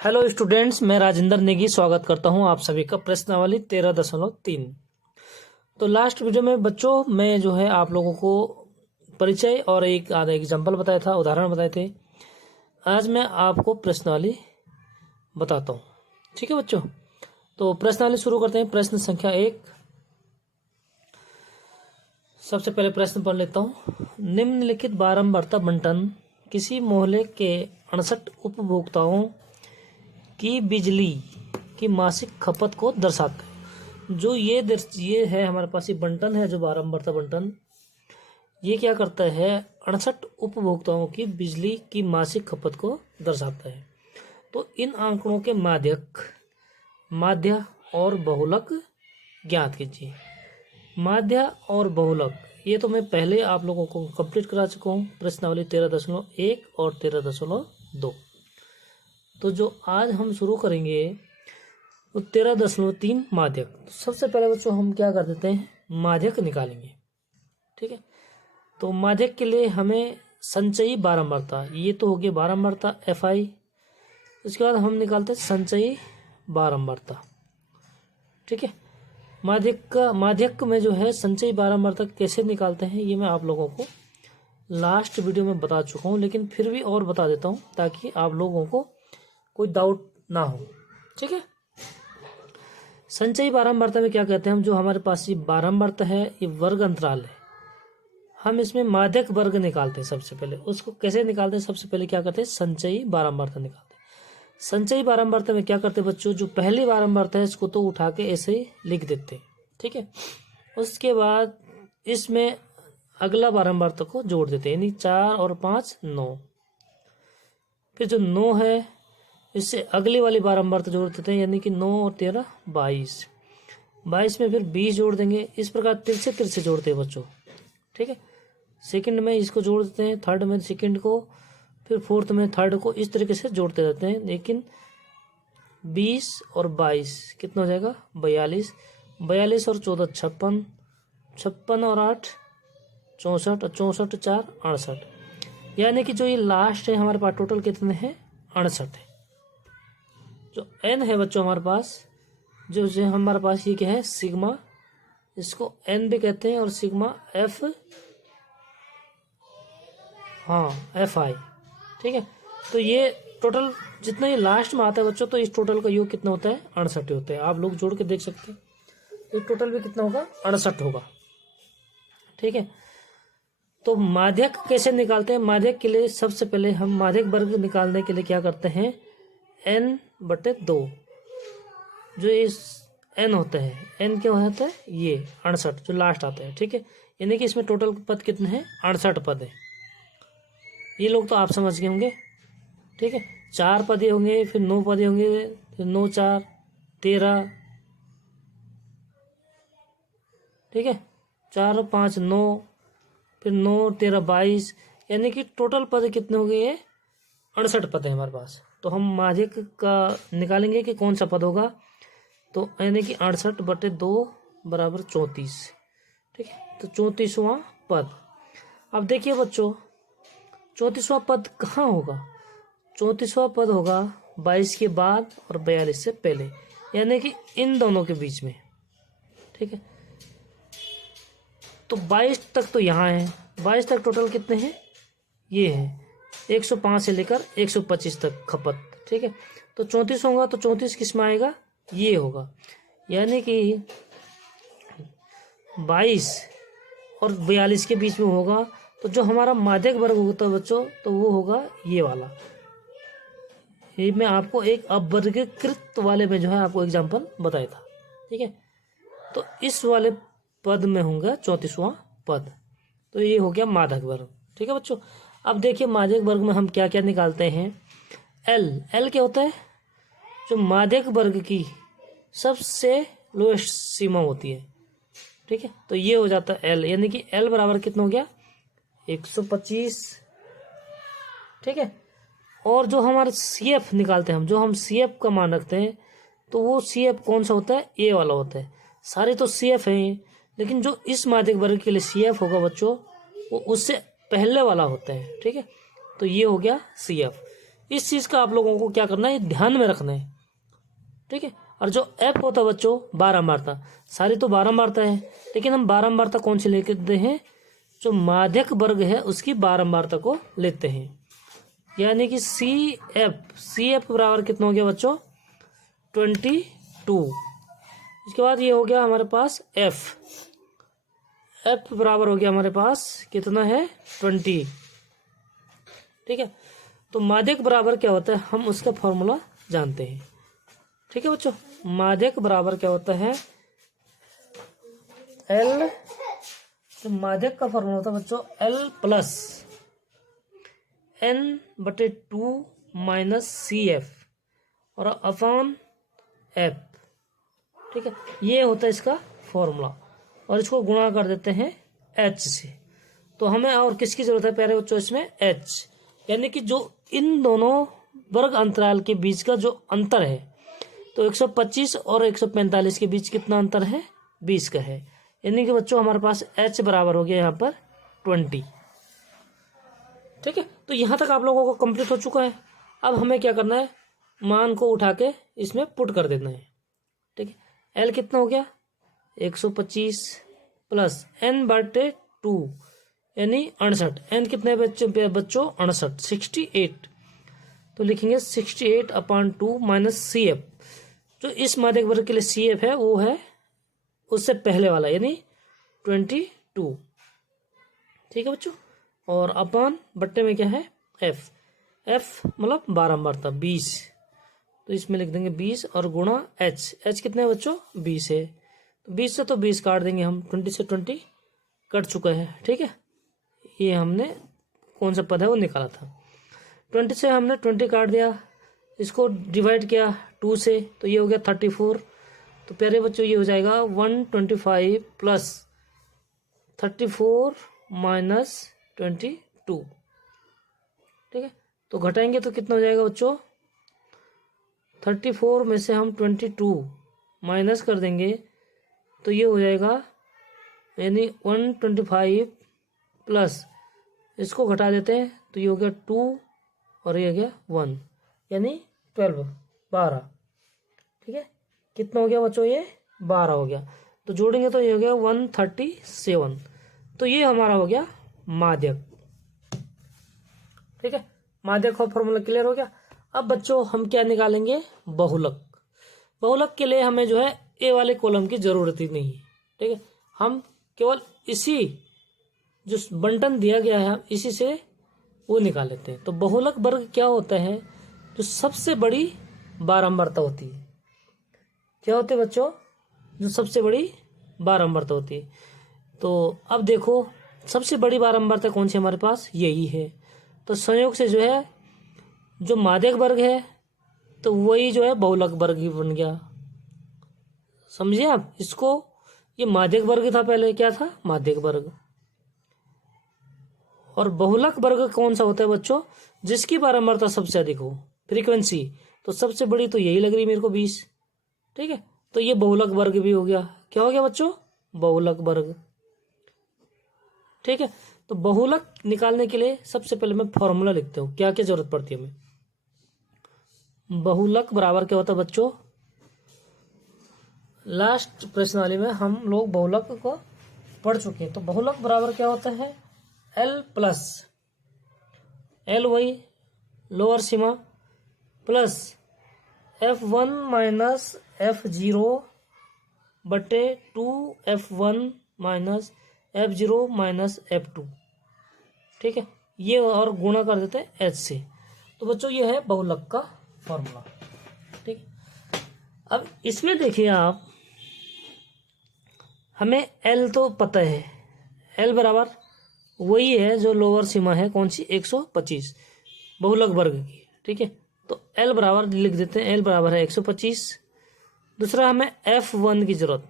Hello students, मैं राजेंद्र नेगी स्वागत करता हूं आप सभी का प्रश्नावली 13.3। तो लास्ट वीडियो में बच्चों मैं जो है आप लोगों को परिचय और एक आधा एग्जाम्पल बताया था, उदाहरण बताए थे। आज मैं आपको प्रश्नावली बताता हूं। ठीक है बच्चों, तो प्रश्नावली शुरू करते हैं। प्रश्न संख्या 1। सबसे पहले प्रश्न पढ़ लेता हूँ। निम्नलिखित बारंबारता बंटन किसी मोहल्ले के 68 उपभोक्ताओं की बिजली की मासिक खपत को दर्शाता है। जो ये है हमारे पास, ये बंटन है जो बारंबारता बंटन, ये क्या करता है, 68 उपभोक्ताओं की बिजली की मासिक खपत को दर्शाता है। तो इन आंकड़ों के माध्य और बहुलक ज्ञात कीजिए। माध्य और बहुलक ये तो मैं पहले आप लोगों को कंप्लीट करा चुका हूँ, प्रश्नावली 13.1 और 13.2। तो जो आज हम शुरू करेंगे वो 13.3 माध्यक। तो सबसे पहले बच्चों हम क्या कर देते हैं, माध्यक निकालेंगे। ठीक है, तो माध्यक के लिए हमें संचयी बारंबारता, ये तो हो गया बारंबारता FI। उसके बाद हम निकालते हैं संचयी बारंबारता। ठीक है, माध्यक में जो है संचयी बारंबारता कैसे निकालते हैं ये मैं आप लोगों को लास्ट वीडियो में बता चुका हूँ, लेकिन फिर भी और बता देता हूँ ताकि आप लोगों को कोई डाउट ना हो। ठीक है, संचयी बारंबारता में क्या कहते हैं हम, जो हमारे पास ये बारंबारता है ये वर्ग अंतराल है, हम इसमें माध्यक वर्ग निकालते हैं। सबसे पहले उसको कैसे निकालते हैं, सबसे पहले क्या करते हैं, संचयी बारंबारता निकालते हैं। संचयी बारंबारता में क्या करते हैं बच्चों, जो पहली बारंबारता है इसको तो उठा के ऐसे ही लिख देते हैं। ठीक है, उसके बाद इसमें अगला बारंबारता को जोड़ देते हैं, यानी 4 और 5 9। फिर जो 9 है इससे अगली वाली बारंबारता जोड़ देते हैं, यानी कि 9 और 13 22। 22 में फिर 20 जोड़ देंगे। इस प्रकार तिरछे जोड़ते हैं बच्चों। ठीक है, सेकंड में इसको जोड़ देते हैं, थर्ड में सेकंड को, फिर फोर्थ में थर्ड को, इस तरीके से जोड़ते रहते हैं। लेकिन 20 और 22 कितना हो जाएगा, 42। 42 और 14 56। 56 और 8 64 और 64 4 68। यानी कि जो ये लास्ट है हमारे पास टोटल कितने हैं, 68 है। जो n है बच्चों हमारे पास, जो हमारे पास ये क्या है, सिग्मा, इसको n भी कहते हैं, और सिग्मा f, हाँ FI। ठीक है, तो ये टोटल जितना ये लास्ट में आता है बच्चों, तो इस टोटल का योग कितना होता है, 68 होता है। आप लोग जोड़ के देख सकते हैं, तो टोटल भी कितना होगा, 68 होगा। ठीक है, तो माध्यक कैसे निकालते हैं, माध्यक के लिए सबसे पहले हम माध्यक वर्ग निकालने के लिए क्या करते हैं, n/2 जो इस n होता है, n क्या होता है, ये 68 जो लास्ट आता है। ठीक है, यानी कि इसमें टोटल पद कितने हैं, 68 पद है। ये लोग तो आप समझ गए होंगे। ठीक है, 4 पदे होंगे, फिर 9 पदे होंगे, फिर 9 4 13। ठीक है, 4 और 5 9, फिर 9 13 22, यानी कि टोटल पद कितने हो गए, 68 पद है हमारे पास। तो हम माध्यक का निकालेंगे कि कौन सा पद होगा, तो यानी कि 68/2 बराबर 34। ठीक है, तो 34वां पद। अब देखिए बच्चों, 34वां पद कहाँ होगा, 34वां पद होगा 22 के बाद और 42 से पहले, यानी कि इन दोनों के बीच में। ठीक है, तो 22 तक तो यहाँ है, 22 तक टोटल कितने हैं, ये है 105 से लेकर 125 तक खपत। ठीक है, तो 34 होगा, तो 34 किस में आएगा, ये होगा, यानी कि 22 और 42 के बीच में होगा। तो जो हमारा माध्यक वर्ग होता है बच्चों, तो वो होगा ये वाला। ये मैं आपको एक अवर्गीकृत वाले में जो है आपको एग्जाम्पल बताया था। ठीक है, तो इस वाले पद में होगा 34वां पद। तो ये हो गया माध्यक वर्ग। ठीक है बच्चों, अब देखिए माध्यक वर्ग में हम क्या क्या निकालते हैं। L क्या होता है, जो माध्यक वर्ग की सबसे लोएस्ट सीमा होती है। ठीक है, तो ये हो जाता है L, यानी कि L बराबर कितना हो गया, 125। ठीक है, और जो हमारे CF निकालते हैं हम, जो हम CF का मान रखते हैं, तो वो CF कौन सा होता है, A वाला होता है। सारे तो CF हैं, लेकिन जो इस माध्यक वर्ग के लिए CF होगा बच्चों, वो उससे पहले वाला होता है। ठीक है, तो ये हो गया CF। इस चीज़ का आप लोगों को क्या करना है, ध्यान में रखना है, ठीक है। और जो एफ होता है बच्चों बारंबारता, सारी तो बारंबारता है, लेकिन हम बारंबारता कौन सी लेते हैं, जो माध्यक वर्ग है उसकी बारंबारता को लेते हैं। यानी कि सी एफ बराबर कितना हो गया बच्चों, 22। इसके बाद ये हो गया हमारे पास एफ बराबर हो गया हमारे पास कितना है, 20, ठीक है। तो माध्यक बराबर क्या होता है, हम उसका फॉर्मूला जानते हैं, ठीक है बच्चों। माध्यक बराबर क्या होता है, एल, तो माध्यक का फॉर्मूला होता है बच्चों L plus n/2 minus C F और अपॉन एफ, ठीक है। ये होता है इसका फॉर्मूला, और इसको गुणा कर देते हैं एच से। तो हमें और किसकी जरूरत है प्यारे बच्चों, इसमें एच, यानी कि जो इन दोनों वर्ग अंतराल के बीच का जो अंतर है, तो 125 और 145 के बीच कितना अंतर है, 20 का है। यानी कि बच्चों हमारे पास h बराबर हो गया यहाँ पर 20, ठीक है। तो यहाँ तक आप लोगों को कंप्लीट हो चुका है। अब हमें क्या करना है, मान को उठा के इसमें पुट कर देना है, ठीक है। l कितना हो गया 125 प्लस n/2 यानी 68, n कितने बच्चों 68, 68, तो लिखेंगे 68/2 माइनस सी एफ। जो इस माध्यक वर्ग के लिए सी एफ है वो है उससे पहले वाला यानी 22, ठीक है बच्चों। और अपॉन बट्टे में क्या है एफ मतलब बारंबारता 20, तो इसमें लिख देंगे 20 और गुणा एच कितने है बच्चों 20 है, तो 20 से तो 20 काट देंगे हम, 20 से 20 कट चुका है, ठीक है। ये हमने कौन सा पद है वो निकाला था, 20 से हमने 20 काट दिया, इसको डिवाइड किया 2 से, तो ये हो गया 34। तो प्यारे बच्चों ये हो जाएगा 125 प्लस 34 माइनस 22, ठीक है। तो घटाएंगे तो कितना हो जाएगा बच्चों, 34 में से हम 22 माइनस कर देंगे तो ये हो जाएगा यानी 125 प्लस इसको घटा देते हैं तो ये हो गया 2 और ये हो गया 1 यानी 12, ठीक है। कितना हो गया बच्चों, ये 12 हो गया, तो जोड़ेंगे तो ये हो गया 137। तो ये हमारा हो गया माध्यक, ठीक है। माध्यक का फॉर्मूला क्लियर हो गया। अब बच्चों हम क्या निकालेंगे, बहुलक। बहुलक के लिए हमें जो है ए वाले कॉलम की जरूरत ही नहीं है, ठीक है। हम केवल इसी जो बंटन दिया गया है इसी से वो निकाल लेते हैं। तो बहुलक वर्ग क्या होता है, जो सबसे बड़ी बारंबारता होती है। क्या होते हैं बच्चों, जो सबसे बड़ी बारंबारता होती है। तो अब देखो सबसे बड़ी बारंबारता कौन सी हमारे पास, यही है। तो संयोग से जो है जो माध्यक वर्ग है तो वही जो है बहुलक वर्ग ही बन गया, समझिए आप इसको। ये माध्यक वर्ग था पहले, क्या था माध्यक वर्ग। और बहुलक वर्ग कौन सा होता है बच्चों, जिसकी बारंबारता सबसे अधिक हो, फ्रीक्वेंसी। तो सबसे बड़ी तो यही लग रही मेरे को 20, ठीक है। तो ये बहुलक वर्ग भी हो गया, क्या हो गया बच्चों, बहुलक वर्ग, ठीक है। तो बहुलक निकालने के लिए सबसे पहले मैं फॉर्मूला लिखता हूँ, क्या क्या जरूरत पड़ती है हमें। बहुलक बराबर क्या होता है बच्चों, लास्ट प्रश्नावली में हम लोग बहुलक को पढ़ चुके हैं। तो बहुलक बराबर क्या होता है, एल प्लस एल वही लोअर सीमा प्लस F1 माइनस F0 बटे 2F1 minus F0 minus F2, ठीक है। ये और गुणा कर देते हैं H से। तो बच्चों ये है बहुलक का फॉर्मूला, ठीक है। अब इसमें देखिए आप, हमें L तो पता है, L बराबर वही है जो लोअर सीमा है कौन सी 125 बहुलक वर्ग की, ठीक है। तो L बराबर लिख देते हैं, L बराबर है 125। दूसरा हमें F1 की जरूरत,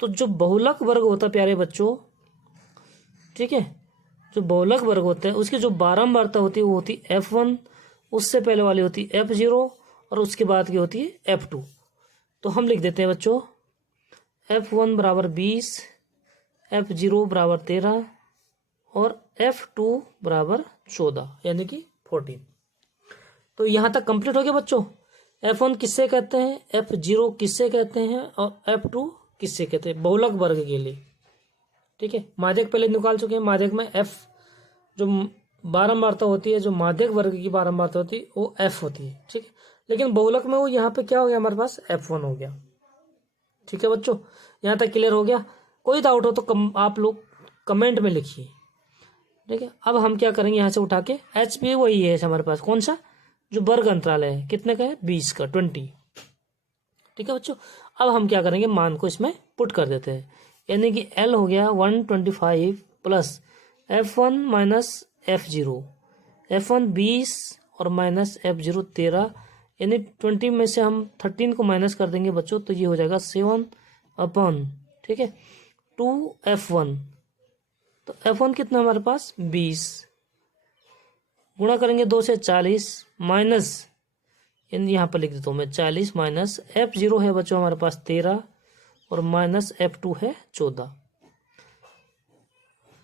तो जो बहुलक वर्ग होता है प्यारे बच्चों, ठीक है, जो बहुलक वर्ग होता है उसकी जो बारंबारता होती है वो होती है F1, उससे पहले वाली होती है F0 और उसके बाद की होती है F2। तो हम लिख देते हैं बच्चों F1 बराबर 20, F0 बराबर 13 और F2 बराबर 14 यानी कि 14। तो यहाँ तक कंप्लीट हो गया बच्चों। F1 किससे कहते हैं, F0 किससे कहते हैं और F2 किससे कहते हैं बहुलक वर्ग के लिए। ठीक है, माध्यक पहले निकाल चुके हैं। माध्यक में F जो बारंबारता होती है, जो माध्यक वर्ग की बारंबारता होती है वो F होती है। ठीक है, लेकिन बहुलक में वो यहाँ पे क्या हो गया, हमारे पास F1 हो गया। ठीक है बच्चों, यहाँ तक क्लियर हो गया। कोई डाउट हो तो आप लोग कमेंट में लिखिए। ठीक है, अब हम क्या करेंगे, यहाँ से उठा के H भी वही है हमारे पास, कौन सा, जो वर्ग अंतराल है, कितने का है, 20 का, 20। ठीक है बच्चों, अब हम क्या करेंगे, मान को इसमें पुट कर देते हैं। यानी कि L हो गया 125 plus F1 minus F0, F1 20 और माइनस F0 13, यानी 20 में से हम 13 को माइनस कर देंगे बच्चों, तो ये हो जाएगा 7 अपॉन, ठीक है, 2F1। तो F1 कितना हमारे पास 20, गुणा करेंगे 2 से 40 माइनस, यानी यहाँ पर लिख देता हूँ मैं 40 माइनस F0 है बच्चों हमारे पास 13 और माइनस F2 है 14।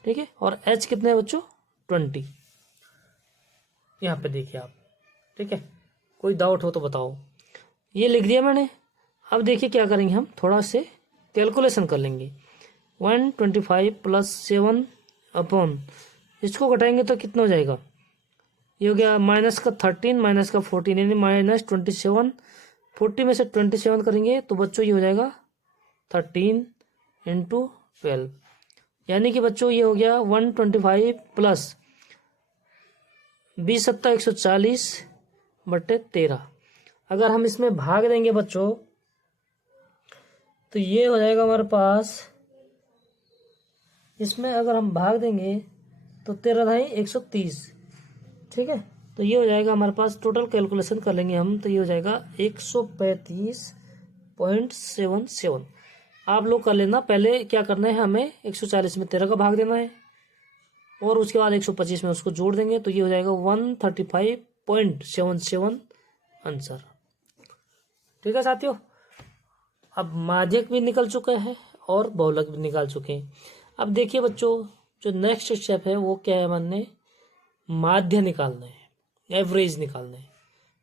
ठीक है, और H कितने है बच्चों 20। यहाँ पे देखिए आप। ठीक है, कोई डाउट हो तो बताओ। ये लिख दिया मैंने। अब देखिए क्या करेंगे, हम थोड़ा से कैलकुलेशन कर लेंगे। 125 प्लस 7 अपॉन, इसको घटाएंगे तो कितना हो जाएगा, ये हो गया माइनस का 13 माइनस का 14, यानी माइनस 27। 40 में से 27 करेंगे तो बच्चों ये हो जाएगा 13 इंटू 12, यानी कि बच्चों ये हो गया 125 प्लस 20 सत्ता 140 बटे 13। अगर हम इसमें भाग देंगे बच्चों तो ये हो जाएगा हमारे पास, इसमें अगर हम भाग देंगे तो 13 ढाई 130। ठीक है, तो ये हो जाएगा हमारे पास, टोटल कैलकुलेशन कर लेंगे हम, तो ये हो जाएगा 135.77। आप लोग कर लेना, पहले क्या करना है, हमें 140 में 13 का भाग देना है और उसके बाद 125 में उसको जोड़ देंगे, तो ये हो जाएगा 135.77 आंसर। ठीक है साथियों, अब माध्यक भी निकल चुका है और बहुलक भी निकाल चुके हैं। अब देखिए बच्चों, जो नेक्स्ट स्टेप है वो क्या है, हमने माध्य निकालना है, एवरेज निकालना है।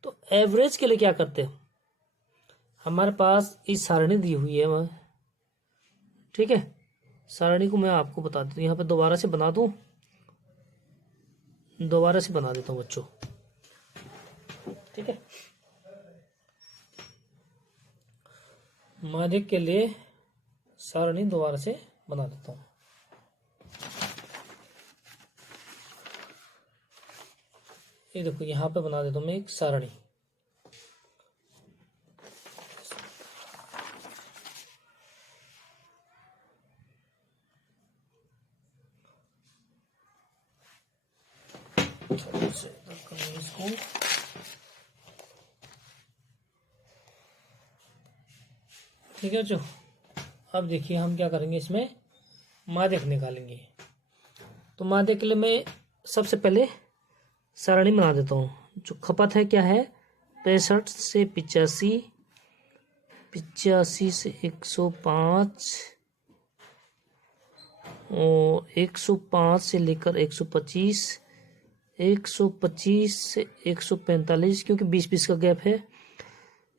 तो एवरेज के लिए क्या करते हैं, हमारे पास इस सारणी दी हुई है। ठीक है, सारणी को मैं आपको बता देता हूँ, यहाँ पे दोबारा से बना दूँ, दोबारा से बना देता हूँ बच्चों। ठीक है, माध्यक के लिए सारणी दोबारा से बना देता हूँ। ये देखो, यहाँ पे बना देता हूँ मैं एक सारणी। इसको ठीक है जो, अब देखिए हम क्या करेंगे, इसमें माध्यक निकालेंगे। तो माध्यक के लिए मैं सबसे पहले सारणी बना देता हूँ। जो खपत है क्या है, 65 से 85, 85 से 105 और 105 से लेकर 125, 125 से 145, क्योंकि 20-20 का गैप है,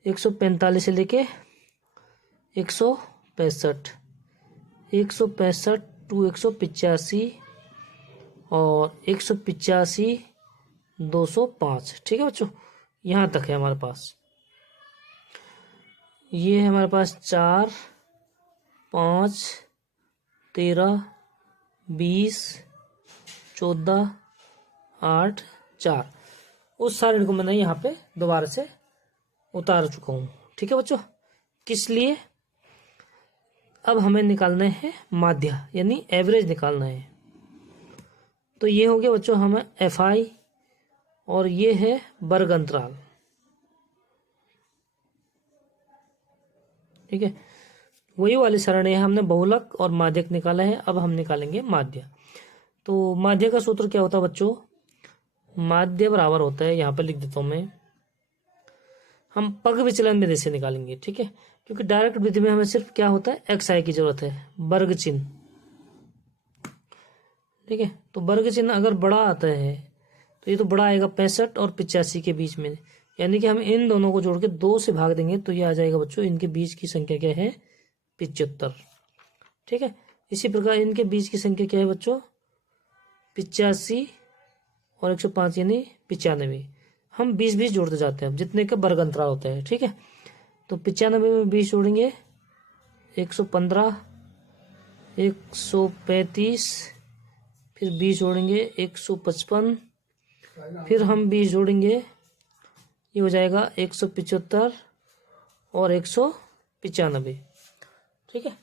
145 से लेके 165, 165 टू 185 और 185 205। ठीक है बच्चों, यहाँ तक है हमारे पास। ये है हमारे पास 4, 5, 13, 20, 14, 8, 4। उस सारणी को मैंने यहाँ पे दोबारा से उतार चुका हूँ। ठीक है बच्चों, किस लिए, अब हमें निकालना है माध्य, यानी एवरेज निकालना है। तो ये हो गया बच्चों हमें FI, और ये है वर्ग अंतराल। ठीक है, वही वाली सारणी है, हमने बहुलक और माध्यक निकाला है, अब हम निकालेंगे माध्य। तो माध्य का सूत्र क्या होता है बच्चों, माध्य बराबर होता है, यहाँ पर लिख देता हूँ मैं, हम पग विचलन विधि से निकालेंगे। ठीक है, क्योंकि डायरेक्ट विधि में हमें सिर्फ क्या होता है, XI की जरूरत है, वर्ग चिन्ह। ठीक है, तो वर्ग चिन्ह अगर बड़ा आता है तो ये तो बड़ा आएगा 65 और 85 के बीच में, यानी कि हम इन दोनों को जोड़ के 2 से भाग देंगे तो ये आ जाएगा बच्चों, इनके बीच की संख्या क्या है 75। ठीक है, इसी प्रकार इनके बीच की संख्या क्या है बच्चों 85 और 105 यानी 95। हम 20-20 जोड़ते जाते हैं, अब जितने का वर्ग अंतराल होता है। ठीक है, तो 95 में 20 जोड़ेंगे 115, 135, फिर 20 जोड़ेंगे 155, फिर हम 20 जोड़ेंगे, ये हो जाएगा 175 और 195। ठीक है,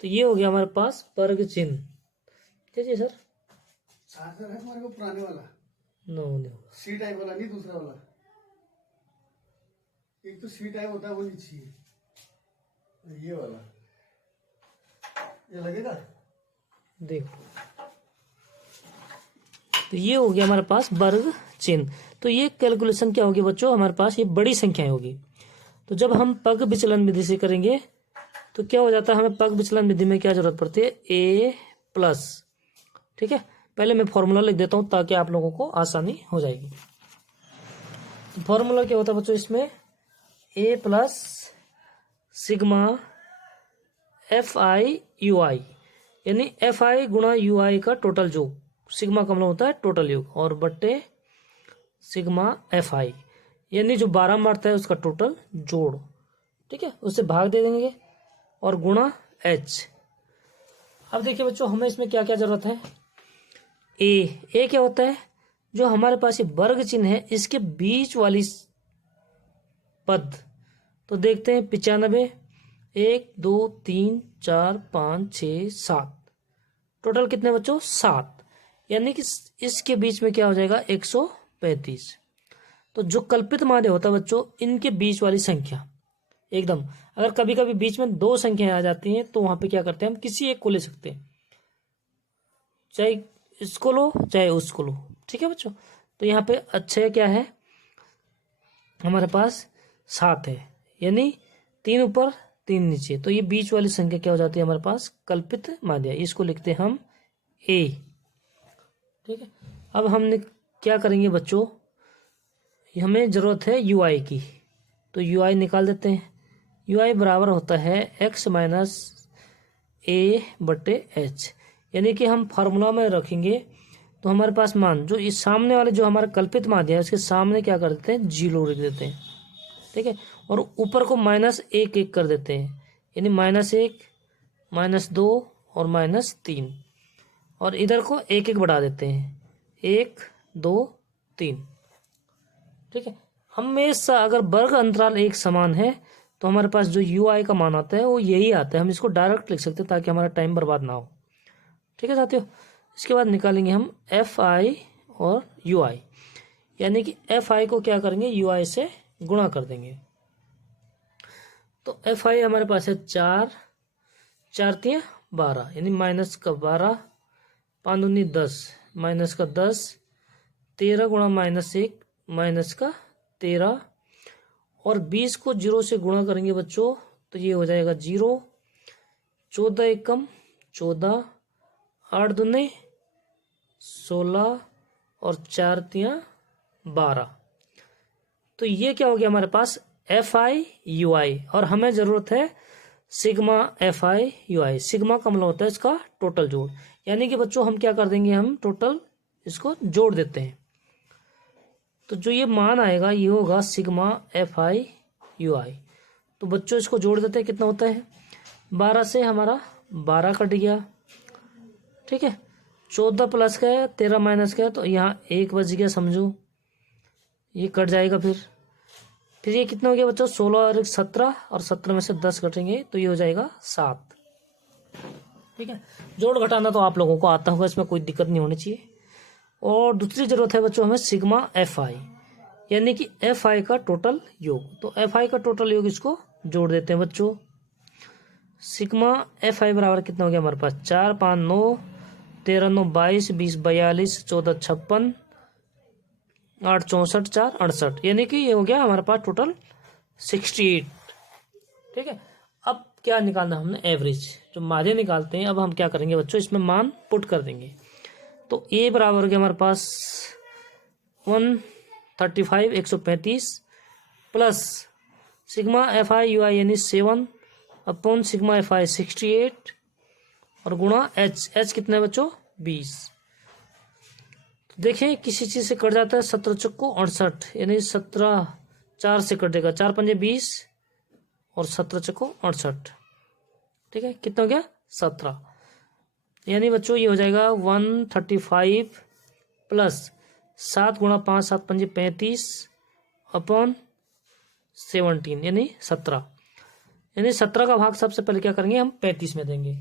तो ये हो गया हमारे पास वर्ग चिन्ह। ठीक है सर, चार्जर है तुम्हारे को पुराने वाला? नो नहीं होगा, सी टाइप वाला नहीं, दूसरा वाला। एक तो सी टाइप होता है वो नीचे है, ये वाला ये लगेगा। देखो तो ये हो गया हमारे पास वर्ग चिन्ह। तो ये कैलकुलेशन क्या होगी बच्चों, हमारे पास ये बड़ी संख्याएं होगी। तो जब हम पग विचलन विधि से करेंगे तो क्या हो जाता है, हमें पग विचलन विधि में क्या जरूरत पड़ती है a प्लस। ठीक है, पहले मैं फॉर्मूला लिख देता हूं ताकि आप लोगों को आसानी हो जाएगी। फॉर्मूला क्या होता है बच्चों इसमें, a plus sigma f i u i, यानी एफ आई गुणा यू आई का टोटल योग, सिग्मा का मतलब होता है टोटल योग, और बट्टे सिग्मा एफ आई यानी जो 12 मारता है उसका टोटल जोड़। ठीक है, उससे भाग दे देंगे और गुणा एच। अब देखिए बच्चों हमें इसमें क्या क्या जरूरत है, ए क्या होता है, जो हमारे पास ये वर्ग चिन्ह है इसके बीच वाली पद। तो देखते हैं 95, 1 2 3 4 5 6 7, टोटल कितने बच्चों 7, यानी कि इसके बीच में क्या हो जाएगा 135। तो जो कल्पित माध्य होता है बच्चों इनके बीच वाली संख्या एकदम, अगर कभी कभी बीच में 2 संख्याएं आ जाती हैं तो वहां पे क्या करते हैं हम किसी एक को ले सकते हैं, चाहे इसको लो चाहे उसको लो। ठीक है बच्चों, तो यहाँ पे अच्छा क्या है हमारे पास 7 है, यानी 3 ऊपर 3 नीचे, तो ये बीच वाली संख्या क्या हो जाती है हमारे पास कल्पित माध्य, इसको लिखते हैं हम a। ठीक है, अब हमने क्या करेंगे बच्चों, हमें जरूरत है यू आई की, तो यू आई निकाल देते हैं। यू आई बराबर होता है x माइनस ए बटे एच, यानी कि हम फार्मूला में रखेंगे तो हमारे पास मान जो इस सामने वाले जो हमारा कल्पित माध्य है उसके सामने क्या कर देते हैं 0 लिख देते हैं। ठीक है, और ऊपर को -1 कर देते हैं, यानी -1 -2 और -3, और इधर को 1 बढ़ा देते हैं 1 2 3। ठीक है, हमेशा अगर वर्ग अंतराल एक समान है तो हमारे पास जो यू आई का मान आता है वो यही आता है, हम इसको डायरेक्ट लिख सकते हैं ताकि हमारा टाइम बर्बाद ना हो। ठीक है साथियों, इसके बाद निकालेंगे हम एफ आई और यू आई, यानी कि एफ आई को क्या करेंगे यू आई से गुणा कर देंगे। तो एफ आई हमारे पास है 4 4 3 12, यानी माइनस का 12, 5 दूनी 10, माइनस का 10, 13 गुणा -1 माइनस का 13, और 20 को 0 से गुणा करेंगे बच्चों तो ये हो जाएगा 0, 14 एकम 14, 8 दूने 16 और 4 तियां 12। तो ये क्या हो गया हमारे पास एफ आई यू आई, और हमें जरूरत है sigma f i u I. Sigma का मतलब होता है इसका टोटल जोड़, यानी कि बच्चों हम क्या कर देंगे हम टोटल इसको जोड़ देते हैं, तो जो ये मान आएगा ये होगा सिग्मा एफ आई यू आई। तो बच्चों इसको जोड़ देते हैं, कितना होता है 12 से हमारा 12 कट गया। ठीक है, 14 प्लस का है 13 माइनस का है, तो यहाँ 1 बच गया समझो, ये कट जाएगा। फिर ये कितना हो गया बच्चों 16 और 17, और 17 में से 10 कटेंगे तो ये हो जाएगा 7। ठीक है, जोड़ घटाना तो आप लोगों को आता होगा, इसमें कोई दिक्कत नहीं होनी चाहिए। और दूसरी जरूरत है बच्चों हमें सिग्मा एफ आई, यानी कि एफ आई का टोटल योग। तो एफ आई का टोटल योग इसको जोड़ देते हैं बच्चों। सिग्मा एफ आई बराबर कितना हो गया हमारे पास 4 5 9 13 9 22 20 42 14 56 8 64 4 68, यानी कि ये हो गया हमारे पास टोटल 68। ठीक है, अब क्या निकालना हमने एवरेज, जो माध्य निकालते हैं। अब हम क्या करेंगे बच्चों इसमें मान पुट कर देंगे। तो ए बराबर हो गया हमारे पास 135 135 plus sigma f i u i यानी 7 अपॉन सिग्मा एफ आई 68 और गुणा एच कितना है बच्चों 20। देखिए किसी चीज से कट जाता है 17 चक्को 68 यानी 17 4 से कटेगा 4 पंजे 20 और 17 चक्को 68। ठीक है कितना हो गया 17 यानी बच्चों ये हो जाएगा 135 प्लस 7 गुणा 5 7 पंजे 35 अपॉन 17 यानी 17 यानी 17 का भाग सबसे पहले क्या करेंगे हम 35 में देंगे।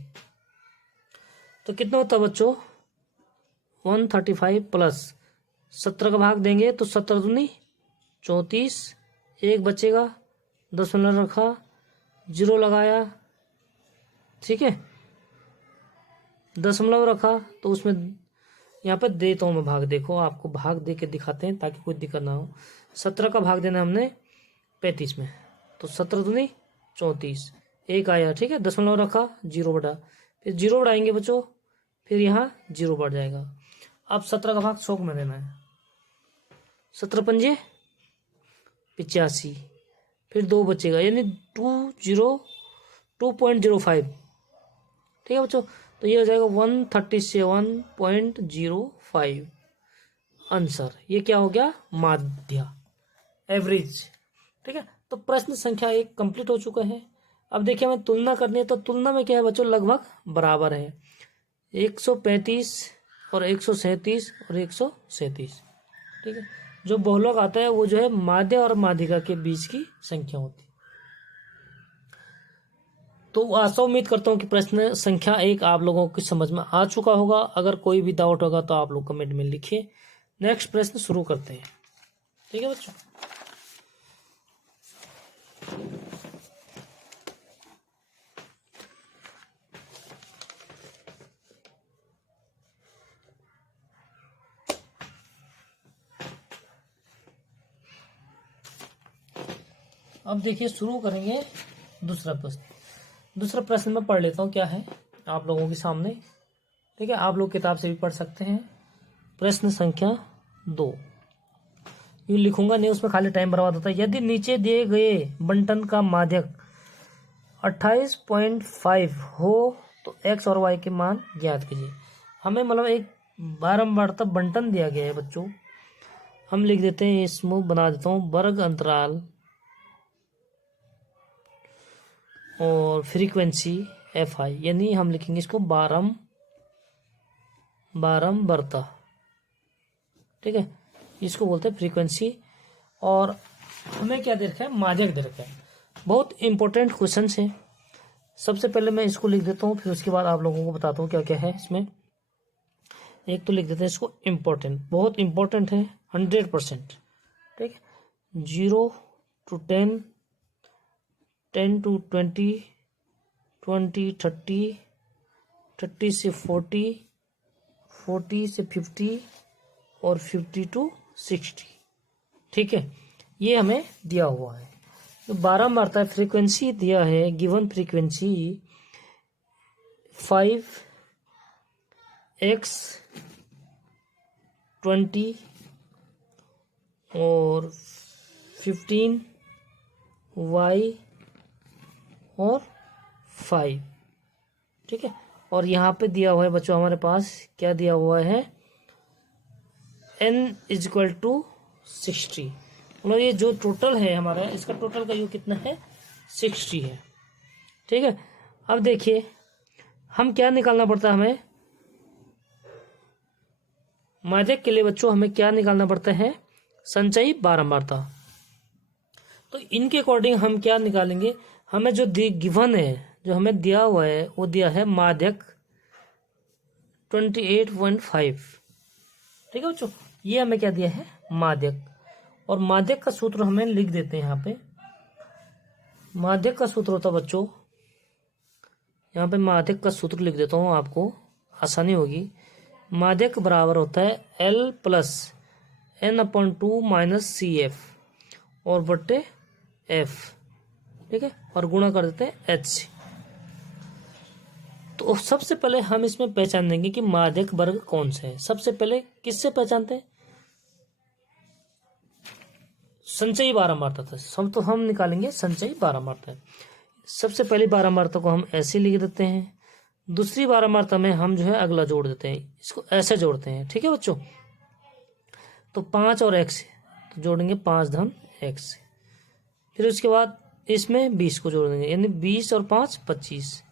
तो कितना होता है बच्चों 135 प्लस 17 का भाग देंगे तो 17 दूनी 34 एक बचेगा दशमलव रखा 0 लगाया। ठीक है दशमलव रखा तो उसमें यहाँ पर देता हूँ मैं भाग। देखो आपको भाग दे के दिखाते हैं ताकि कोई दिक्कत ना हो। 17 का भाग देना हमने 35 में तो 17 दूनी 34 एक आया। ठीक है दशमलव रखा 0 बढ़ा फिर 0 बढ़ाएंगे बच्चों फिर यहाँ 0 बढ़ जाएगा। अब 17 का भाग 100 में देना है 17 पंजे 85 फिर 2 बचेगा यानी 2.05। ठीक है बच्चों तो ये हो जाएगा 137.05 आंसर। ये क्या हो गया माध्य एवरेज। ठीक है तो प्रश्न संख्या 1 कंप्लीट हो चुका है। अब देखिए हमें तुलना करनी है तो तुलना में क्या है बच्चों लगभग बराबर है 135 और 137 और 137। ठीक है जो बहुलक आता है वो जो है माध्य और माध्यिका के बीच की संख्या होती है। तो आशा उम्मीद करता हूँ कि प्रश्न संख्या 1 आप लोगों की समझ में आ चुका होगा। अगर कोई भी डाउट होगा तो आप लोग कमेंट में लिखिए। नेक्स्ट प्रश्न शुरू करते हैं। ठीक है बच्चों अब देखिए शुरू करेंगे दूसरा प्रश्न। दूसरा प्रश्न मैं पढ़ लेता हूँ क्या है आप लोगों के सामने। ठीक है आप लोग किताब से भी पढ़ सकते हैं। प्रश्न संख्या 2 यूँ लिखूंगा नहीं उसमें खाली टाइम बर्बाद होता है। यदि नीचे दिए गए बंटन का माध्यक 28.5 हो तो x और y के मान ज्ञात कीजिए। हमें मतलब एक बारंबारता बंटन दिया गया है बच्चों। हम लिख देते हैं इसमें बना देता हूँ वर्ग अंतराल और फ्रीक्वेंसी एफ आई यानी हम लिखेंगे इसको बारंबारता। ठीक है इसको बोलते हैं फ्रीक्वेंसी। और हमें क्या दे रखा है माध्यक दे रखा है। बहुत इंपॉर्टेंट क्वेश्चन है। सबसे पहले मैं इसको लिख देता हूँ फिर उसके बाद आप लोगों को बताता हूँ क्या क्या है इसमें। एक तो लिख देते हैं इसको इम्पोर्टेंट बहुत इंपॉर्टेंट है 100%। ठीक है 0 to 10 10 to 20 20 30 30 से 40 40 से 50 और 50 to 60। ठीक है ये हमें दिया हुआ है। तो बारंबारता फ्रीक्वेंसी दिया है गिवन फ्रीक्वेंसी 5x 20 और 15y और 5। ठीक है और यहाँ पे दिया हुआ है बच्चों हमारे पास क्या दिया हुआ है n = 60। मतलब ये जो टोटल है हमारा इसका टोटल का योग कितना है 60 है। ठीक है अब देखिए हम क्या निकालना पड़ता है हमें माध्यक के लिए बच्चों हमें क्या निकालना पड़ता है संचयी बारंबारता। तो इनके अकॉर्डिंग हम क्या निकालेंगे हमें जो गिवन है जो हमें दिया हुआ है वो दिया है माध्यक 28.5। ठीक है बच्चों ये हमें क्या दिया है माध्यक। और माध्यक का सूत्र हमें लिख देते हैं यहाँ पे। माध्यक का सूत्र होता है बच्चों यहाँ पे माध्यक का सूत्र लिख देता हूँ आपको आसानी होगी। माध्यक बराबर होता है L + n/2 - CF और बट्टे F। ठीक है और गुणा कर देते हैं H। तो सबसे पहले हम इसमें पहचान देंगे कि माध्यक वर्ग कौन सा है। सबसे पहले किससे पहचानते हैं संचयी बारंबारता था, सब तो हम निकालेंगे संचयी बारंबारता। सबसे पहली बारंबारता को हम ऐसे लिख देते हैं, दूसरी बारंबारता में हम जो है अगला जोड़ देते हैं, इसको ऐसे जोड़ते हैं। ठीक है बच्चों, तो 5 और x तो जोड़ेंगे 5 धन x, फिर उसके बाद इसमें 20 को जोड़ देंगे, यानी 20 और 5 25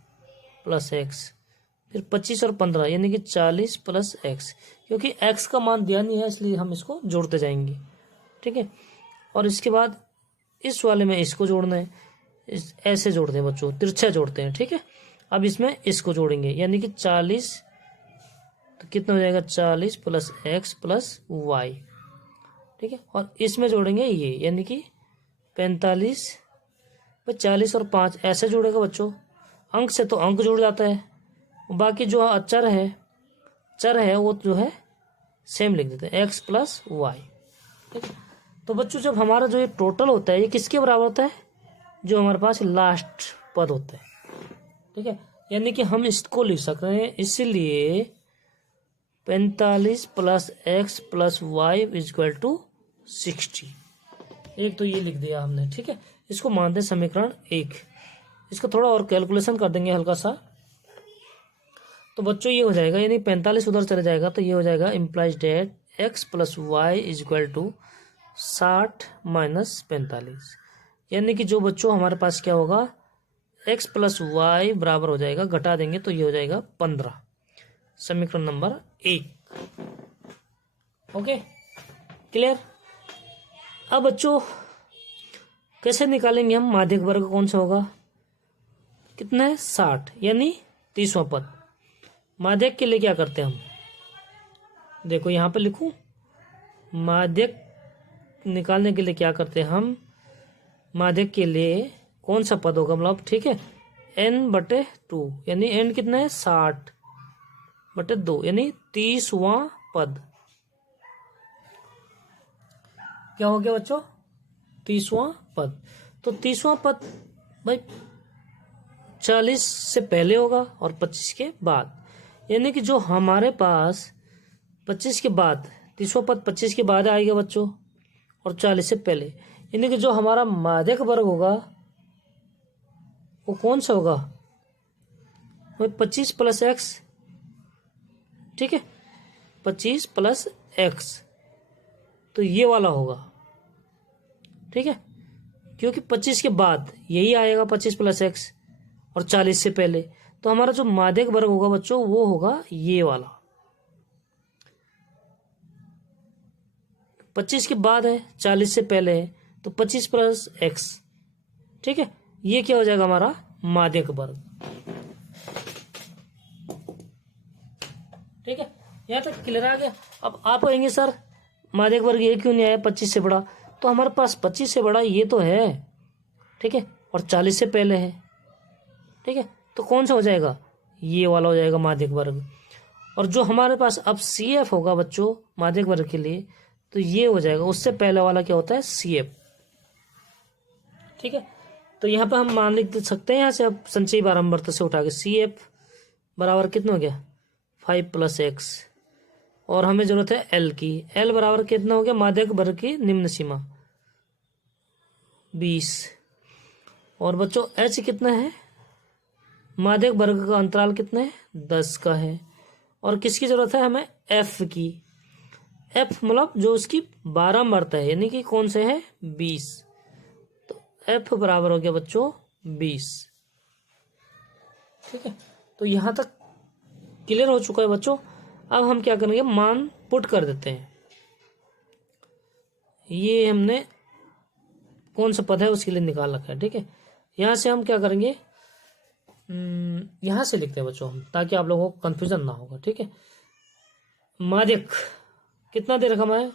प्लस x, फिर 25 और 15 यानी कि 40 प्लस x, क्योंकि x का मान दिया नहीं है इसलिए हम इसको जोड़ते जाएंगे। ठीक है, और इसके बाद इस वाले में इसको जोड़ना है, ऐसे जोड़ते हैं बच्चों, तिरछा जोड़ते हैं। ठीक है, अब इसमें इसको जोड़ेंगे यानी कि 40, तो कितना हो जाएगा 40 प्लस x प्लस y। ठीक है, और इसमें जोड़ेंगे ये यानी कि 45, 40 और 5 ऐसे जुड़ेगा बच्चों, अंक से तो अंक जुड़ जाता है, बाकी जो चर है वो जो है सेम लिख देते हैं x प्लस वाई। ठीक है, तो बच्चों जब हमारा जो ये टोटल होता है ये किसके बराबर होता है, जो हमारे पास लास्ट पद होता है। ठीक है, यानी कि हम इसको लिख सकते हैं, इसीलिए 45 plus x plus y equal to 60। एक तो ये लिख दिया हमने। ठीक है, इसको मानते हैं समीकरण 1। इसका थोड़ा और कैलकुलेशन कर देंगे हल्का सा, तो बच्चों ये हो जाएगा, यानी 45 उधर चले जाएगा तो ये हो जाएगा implies that x plus y equal to 60 minus 45, यानी कि जो बच्चों हमारे पास क्या होगा, एक्स प्लस वाई बराबर हो जाएगा, घटा देंगे तो ये हो जाएगा 15, समीकरण नंबर 1। Okay, clear. अब बच्चों कैसे निकालेंगे हम, माध्यक वर्ग कौन सा होगा, कितना है 60, यानी 30वां पद। माध्यक के लिए क्या करते हैं हम, देखो यहाँ पे लिखूं, माध्यक निकालने के लिए क्या करते हैं हम, माध्यक के लिए कौन सा पद होगा मतलब, ठीक है, n/2, यानी n कितना है 60/2, यानी 30वां पद। क्या हो गया बच्चों, 30वां पद। तो 30वां पद भाई 40 से पहले होगा और 25 के बाद, यानी कि जो हमारे पास 25 के बाद, 30वां पद 25 के बाद आएगा बच्चों और 40 से पहले, यानी कि जो हमारा माध्यक वर्ग होगा वो कौन सा होगा, वो 25 प्लस एक्स। ठीक है, 25 प्लस एक्स, तो ये वाला होगा। ठीक है, क्योंकि 25 के बाद यही आएगा 25 प्लस एक्स और 40 से पहले, तो हमारा जो माध्यक वर्ग होगा बच्चों वो होगा ये वाला। 25 के बाद है, 40 से पहले है, तो 25 प्लस एक्स। ठीक है, ये क्या हो जाएगा हमारा माध्यक वर्ग। ठीक है, यहां तक क्लियर आ गया। अब आप कहेंगे सर माध्यक वर्ग ये क्यों नहीं आया 25 से बड़ा, तो हमारे पास 25 से बड़ा ये तो है, ठीक है, और 40 से पहले है। ठीक है, तो कौन सा हो जाएगा, ये वाला हो जाएगा माध्यक वर्ग। और जो हमारे पास अब CF होगा बच्चों माध्यक वर्ग के लिए, तो ये हो जाएगा, उससे पहले वाला क्या होता है CF। ठीक है, तो यहाँ पे हम मान लिख सकते हैं, यहाँ से अब संचयी बारंबारता से उठा के CF बराबर कितना हो गया 5 प्लस एक्स, और हमें जरूरत है L की। L बराबर कितना हो गया, माध्यक वर्ग की निम्न सीमा 20, और बच्चों H कितना है, माध्यक वर्ग का अंतराल कितना है 10 का है, और किसकी जरूरत है हमें F की। F मतलब जो उसकी बारंबारता है, यानी कि कौन से है 20, तो F बराबर हो गया बच्चों 20। ठीक है, तो यहां तक क्लियर हो चुका है बच्चों। अब हम क्या करेंगे, मान पुट कर देते हैं। ये हमने कौन सा पद है उसके लिए निकाल रखा है। ठीक है, यहां से हम क्या करेंगे, यहां से लिखते हैं बच्चों हम, ताकि आप लोगों को कंफ्यूजन ना होगा। ठीक है, माध्यक कितना दे रखा है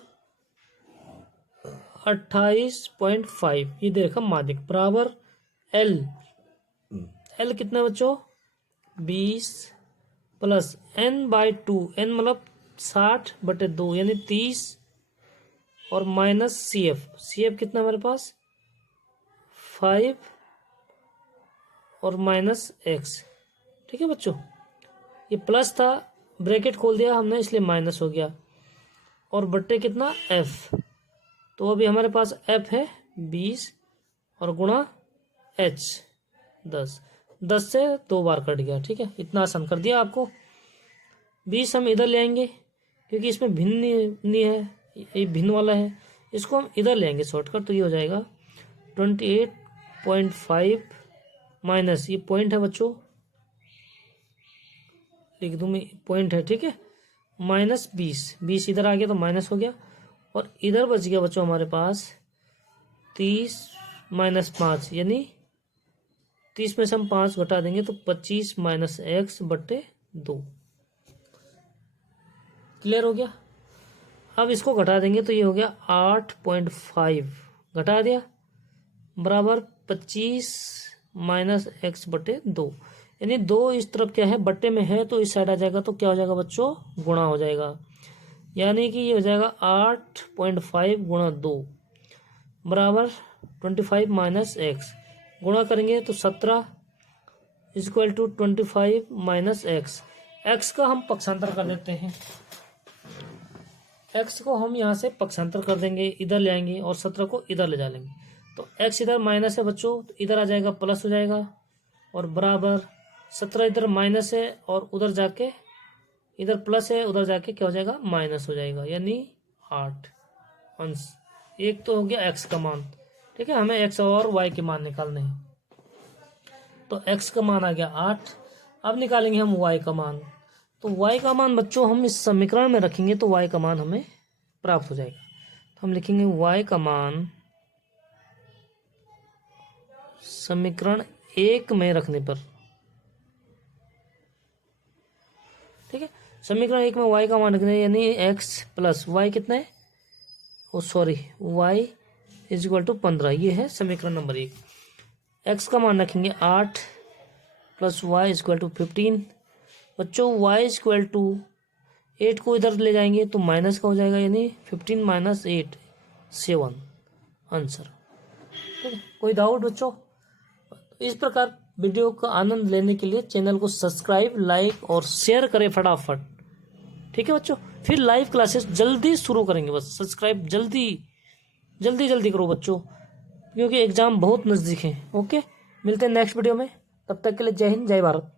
28.5, ये दे रखा माध्यक बराबर L कितना बच्चों 20 प्लस n/2, n मतलब 60/2 यानी 30, और माइनस CF कितना हमारे पास 5 और माइनस x। ठीक है बच्चों, ये प्लस था, ब्रैकेट खोल दिया हमने इसलिए माइनस हो गया, और बट्टे कितना F, तो अभी हमारे पास f है 20 और गुणा h 10, 10 से 2 बार कट गया। ठीक है, इतना आसान कर दिया आपको। 20 हम इधर ले आएंगे क्योंकि इसमें भिन्न नहीं है, ये भिन्न वाला है, इसको हम इधर ले आएंगे शॉर्टकट। तो ये हो जाएगा 28.5 माइनस, ये पॉइंट है बच्चों, लिख दूँ मैं, पॉइंट है। ठीक है, माइनस 20 इधर आ गया तो माइनस हो गया, और इधर बच गया बच्चों हमारे पास 30 माइनस 5, यानी 30 में से हम 5 घटा देंगे तो 25 माइनस x बटे 2। क्लियर हो गया। अब इसको घटा देंगे तो ये हो गया 8.5, घटा दिया, बराबर 25 माइनस x बटे 2, यानी 2 इस तरफ क्या है, बट्टे में है, तो इस साइड आ जाएगा तो क्या हो जाएगा बच्चों, गुणा हो जाएगा। यानी कि ये हो जाएगा 8.5 गुणा 2 बराबर 25 माइनस x, गुणा करेंगे तो 17 equal to 25 minus x। x का हम पक्षांतर कर देते हैं, x को हम यहाँ से पक्षांतर कर देंगे, इधर ले आएंगे और 17 को इधर ले जा लेंगे। तो x इधर माइनस है बच्चों, तो इधर आ जाएगा प्लस हो जाएगा, और बराबर 17 इधर माइनस है और उधर जाके इधर प्लस है, उधर जाके क्या हो जाएगा, माइनस हो जाएगा, यानी 8 अंश। एक तो हो गया x का मान। ठीक है, हमें x और y के मान निकालने हैं। तो x का मान आ गया 8। अब निकालेंगे हम y का मान। तो y का मान बच्चों हम इस समीकरण में रखेंगे तो y का मान हमें प्राप्त हो जाएगा। तो हम लिखेंगे y का मान समीकरण 1 में रखने पर, ठीक है, समीकरण 1 में y का मान रखने, यानी x प्लस y कितना है, y इज इक्वल टू 15, ये है समीकरण नंबर 1। x का मान रखेंगे 8 plus y is equal to 15। बच्चों y इज इक्वल टू 8 को इधर ले जाएंगे तो माइनस का हो जाएगा, यानी 15 माइनस 8 7 आंसर। ठीक है, कोई डाउट बच्चों? इस प्रकार वीडियो का आनंद लेने के लिए चैनल को सब्सक्राइब, लाइक और शेयर करें फटाफट। ठीक है बच्चों, फिर लाइव क्लासेस जल्दी शुरू करेंगे, बस सब्सक्राइब जल्दी करो बच्चों, क्योंकि एग्जाम बहुत नज़दीक है। ओके, मिलते हैं नेक्स्ट वीडियो में, तब तक के लिए जय हिंद, जय भारत।